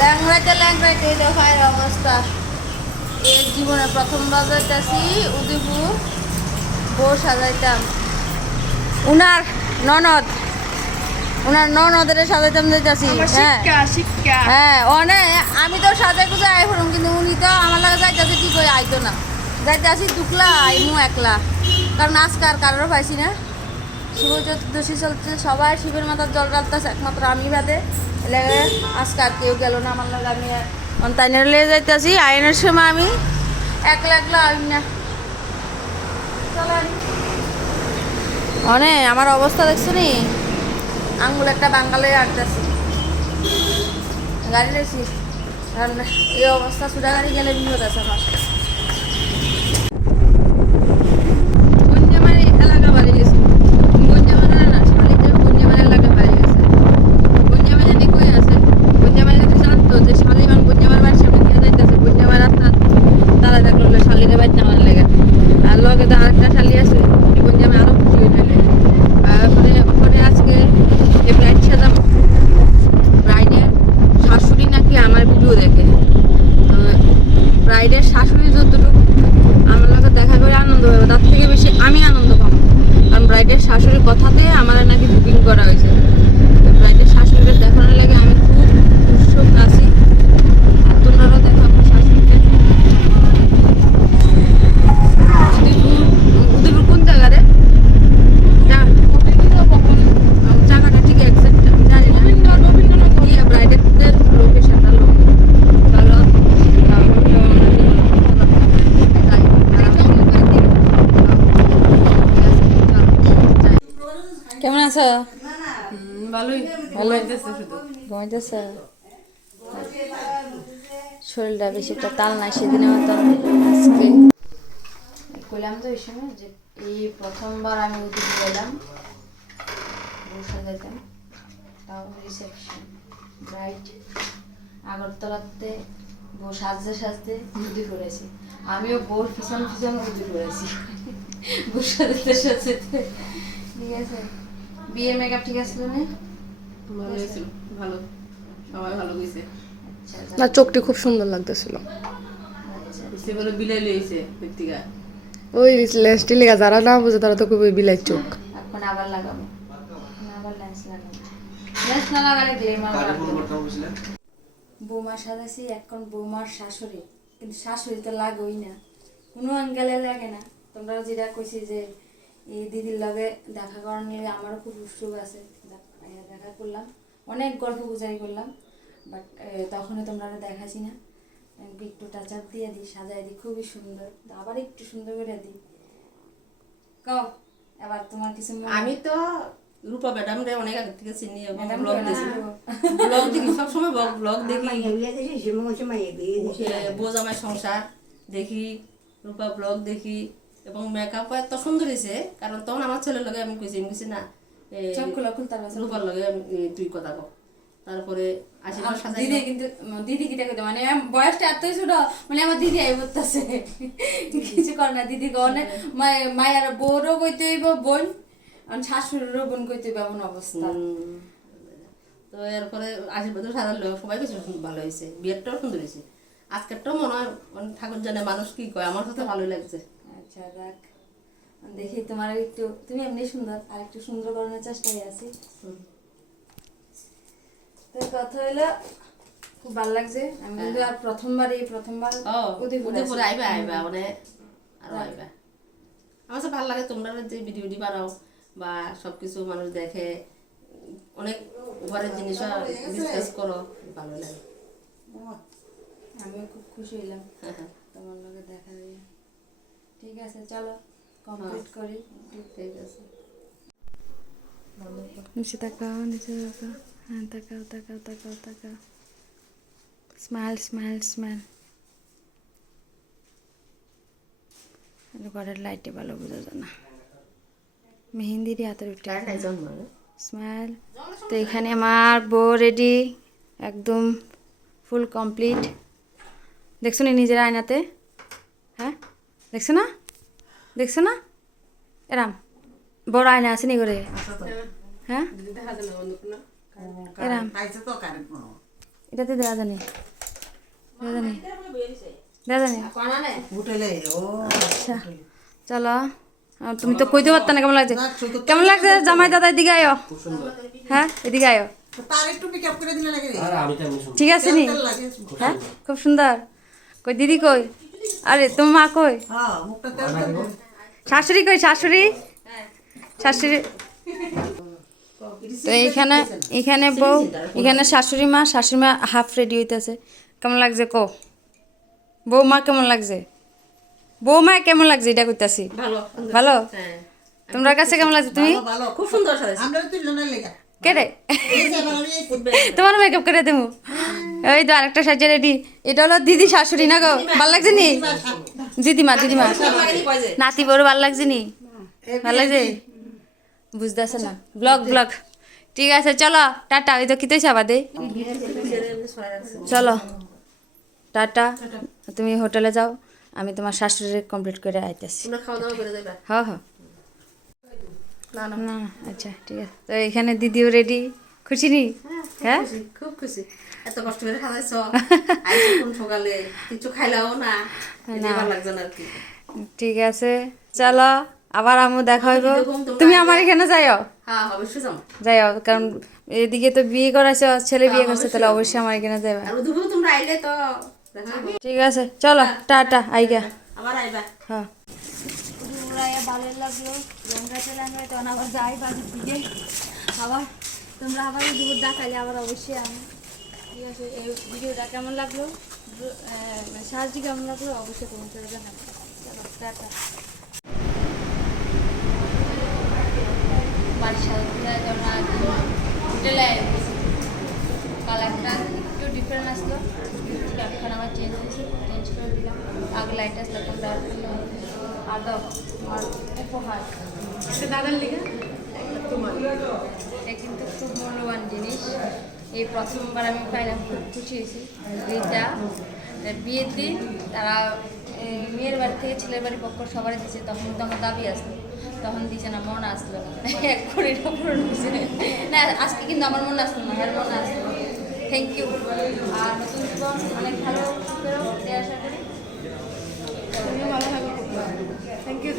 ল্যাংড়াইতে ল্যাংড়াইতে এর অবস্থা। এই জীবনে প্রথম বাজাইতেছি উদয়পুর বউ সাজাইতাম। উনার ননদ উনার ননদের সাজাইতাম যাইতাছি হ্যাঁ। হ্যাঁ অনেক আমি তো সাজাই কুজে আই কিন্তু উনি তো আমার লাগে যাইতাছে কি করে আইতো না। যাইতে আসি দুকলা আইমু একলা। কারণ আজকে আর কারোর পাইছি না। শিব চতুর্দশী চলছে, সবাই শিবের মাথার জল রাখতেছে, একমাত্র আমি বাদে। এলাকা আজকে আর কেউ গেল না, আমার লাগে আমি অন্তাইনের লেগে যাইতেছি, আইনের সময় আমি একলা একলা আইম না। অনে, আমার অবস্থা দেখছ নি? আঙ্গুল একটা বাঙ্গালে আটতেছি। গাড়ি রেছি এই অবস্থা সুডা গাড়ি গেলে বিপদ আছে আমার গঞ্জামারি এলাকা বাড়ি গেছি গঞ্জামারি না শালিতে গঞ্জামারি এলাকা বাড়ি গেছে গঞ্জামারি জানি কই আছে গঞ্জামারি কাছে জানতো যে শালি মান গঞ্জামার বাড়ির সামনে দিয়ে যাইতেছে গঞ্জামার রাস্তা তারা দেখল শালিরে বাড়ি নেওয়ার লেগে আর লগে তো আরেকটা শালি আছে উনি গঞ্জামে আরও খুশি হয়ে গেলে তারপরে ওখানে আজকে যে ব্রাইড সাজাম ব্রাইডের শাশুড়ি নাকি আমার ভিডিও দেখে তো ব্রাইডের শাশুড়ি যতটুকু আমার লোকের দেখা করে আনন্দ পাবে তার থেকে বেশি আমি আনন্দ পাবো কারণ ব্রাইডের শাশুড়ির কথাতে আমার নাকি বুকিং করা হয়েছে তো ব্রাইডের শাশুড়িকে দেখানোর লাগে আমি খুব উৎসুক আছি আর তোমরাও দেখো আমার শাশুড়িকে উদয়পুর উদয়পুর কোন জায়গা রে জা- জায়গাটা ঠিক exact আমি জানি না ইয়ে, ব্রাইডের লোকেশনটা লোক চলো কেমন আছো? ভালোই। ভালো। ঘুমাইতেছ শরীরটা বেশি একটা তাল নাই সেদিনে মতো। আজকে কইলাম তো এই সময় যে এই প্রথমবার আমি উদিকে গেলাম। বসে যেতাম তাও রিসেপশন ব্রাইট আগরতলাতে বউ সাজতে সাজতে উদি করেছি। আমিও বোর পিছন পিছন উদি করেছি। বউ সাজতে সাজতে। ঠিক আছে? বিয়ের মেকআপ ঠিক আছে না ভালো হয়েছিল ভালো। সবাই ভালো হয়েছে। আচ্ছা না চোখটি খুব সুন্দর লাগতেছিল। আচ্ছা। সে বলে বিলাই লইছে ব্যক্তিগা। ওই লেন্সটি লেগা যারা না বুঝে তারা তো খুব বিলাই চোখ। এখন আবার লাগাবো। আবার লেন্স লাগাবো। লেন্স না লাগালে গ্লেমার বৌমা সাজাইছি এখন বৌমার শাশুড়ি। কিন্তু শাশুড়ি তো লাগোই না। কোনো অ্যাঙ্গেলে লাগে না। তোমরা যেটা কইছি যে এই দিদির লগে দেখা করার নিয়ে আমারও খুব উৎসুক আছে। দেখা করলাম। অনেক গল্প গুজারি করলাম বাট তখনই তোমরা দেখাছি না। একটু টাচ আপ দিয়ে দিই সাজাই দিই খুবই সুন্দর। আবার একটু সুন্দর করে দিই। কও এবার তোমার কিছু আমি তো রূপা ম্যাডাম রে অনেক আগে থেকে চিনি এবং ব্লগ দেখি। ব্লগ দেখি সবসময় ব্লগ দেখি। দেখি বোজামাই সংসার দেখি রূপা ব্লগ দেখি। এবং মেকআপ এত সুন্দর হয়েছে কারণ তখন আমার ছেলের লগে আমি কইছি আমি কইছি না। রূপার লগে তুই কথা কও। তারপরে দিদি কিন্তু দিদি কিটা কইতে মানে বয়সটা এতই ছোট মানে আমার দিদি আই বলতেছে। কিছু কর না দিদি গনে মায়ের বউরও কইতে হইব বোন আর শাশুড়িরও বোন কইতে হইব এমন অবস্থা। তো এরপরে আশীর্বাদ সাজালো সবাই কিছু ভালো হয়েছে বিয়েরটাও সুন্দর হয়েছে আজকেরটাও মনে হয় অনেক ঠাকুর জানে মানুষ কি কয় আমার সাথে ভালোই লাগছে। আচ্ছা দেখ দেখি তোমার একটু তুমি এমনি সুন্দর আর একটু সুন্দর করানোর চেষ্টায় আছি। তো কথা খুব ভালো লাগছে। আমি কিন্তু আর প্রথমবার এই প্রথমবার উদয়পুর আইবা আইবা মানে আরও আইবা। আমার কাছে ভালো লাগে তোমরা যে ভিডিও বা সবকিছু মানুষ দেখে অনেক ঘরের জিনিস ডিসকাস করো ভালো লাগে। আমিও খুব খুশি হইলাম। তোমার লগে দেখা দিয়ে। ঠিক আছে চলো কমপ্লিট করি ঠিক আছে নিচে তাকাও নিচে তাকাও। হ্যাঁ তাকাও তাকাও তাকাও তাকাও। স্মাইল স্মাইল স্মাইল ঘরের লাইটে ভালো বোঝা যায় না। মেহেন্দিরই হাতের উঠে স্মাইল তো এখানে আমার বউ রেডি একদম ফুল কমপ্লিট দেখছ নি নিজের আয়নাতে? হ্যাঁ দেখছ না? দেখছ না? এরাম বড় আয়না আছে নি করে হ্যাঁ? এরাম। এটাতে দেওয়া জানি। দেওয়া জানি। দেওয়া জানি। আচ্ছা চলো। তুমি তো কইতে পারত না কেমন লাগছে। কেমন লাগছে? জামাই দাদা এদিকে আয়ো। হ্যাঁ এদিকে আয়ো। তার একটু পিকআপ করে দিলে লাগে আর আমি তেমনি শুনছি ঠিক আছে নি? হ্যাঁ খুব সুন্দর। কই দিদি কই? আরে তোমার মা কই? হ্যাঁ। শাশুড়ি কই শাশুড়ি? শাশুড়ি। তো এখানে এখানে বউ এখানে শাশুড়ি মা শাশুড়ি মা হাফ রেডি হইতেছে। কেমন লাগছে কো বৌমা কেমন লাগছে? বৌমা কেমন লাগছে এটা কইতাছি? ভালো ভালো। হ্যাঁ। তোমার কাছে কেমন লাগছে তুমি? ভালো ভালো খুব সুন্দর সাজাইছে আমরা তুই লোনা লেগা। কে রে এই যে এবার আমি এই- তোমার মেকআপ করে দেবো। ওই তো আরেকটা সাজে রেডি। এটা হলো দিদি শাশুড়ি না গো? ভালো লাগছে নি? দিদিমা দিদিমা। নাতি বড় ভালো লাগছে নি? ভালো লাগছে? বুঝতেছে না। Blog blog. ঠিক আছে চলো টাটা। ওই তো কিতে চাবা দে চলো। টাটা। তুমি হোটেলে যাও। আমি তোমার শাশুড়ি কমপ্লিট করে আইতেছি। তোমরা খাওয়া দাওয়া হ হ না আচ্ছা ঠিক আছে। তো এখানে দিদিও রেডি খুশি নি? হ্যাঁ খুব খুশি। এত কষ্ট করে কোন সকালে কিছু খাইলাও না ভালো লাগছে না আর কি। ঠিক আছে চলো আবার আমু দেখা হইব। তোমরা তুমি আমার এখানে যাইও? হ্যাঁ যাব। যাইও কারণ এদিকে তো বিয়ে করাইছো ছেলে বিয়ে করছে তাহলে অবশ্যই আমার এখানে যাবে দুপুর তোমরা আইলে তো ঠিক আছে চলো টাটা আইগা। আবার আইবা। হ্যাঁ। ভালো লাগল লঙ্কা চালানো তখন আবার যাই বাড়ির দিকে আবার তোমরা আবার দুপুর দেখালে আবার অবশ্যই আমি ঠিক আছে এই ভিডিওটা কেমন লাগল? মানে সাহায্য কেমন লাগল? অবশ্যই কমেন্ট করে জানাব চলো টাটা। বাড়ির সাথে তোমরা হোটেলে কাল একটা ডিফারেন্ট আসলো। ক্যাবখান আমার চেঞ্জ হয়েছে চেঞ্জ করে দিলাম। আগে লাইট আসলো কোনটা আদব আর উপহার। দাদার লেগে এটা কিন্তু খুব মূল্যবান জিনিস। এই প্রথমবার আমি পাইলাম খুব খুশি হয়েছি। এর বিয়ের দিন তারা মেয়ের বাড়ি থেকে ছেলের বাড়ির পক্ষ সবারই দিচ্ছে তখন তো আমার দাবি আসলো তখন দিছে না, মন আসলো না। এক করে পূরণ হয়েছে না, আজকে কিন্তু আমার মনে আসলো না হ্যাঁ মনে আসলো থ্যাংক ইউ আর নতুন জীবন, অনেক ভালো আশা করি। ভালো থ্যাংক ইউ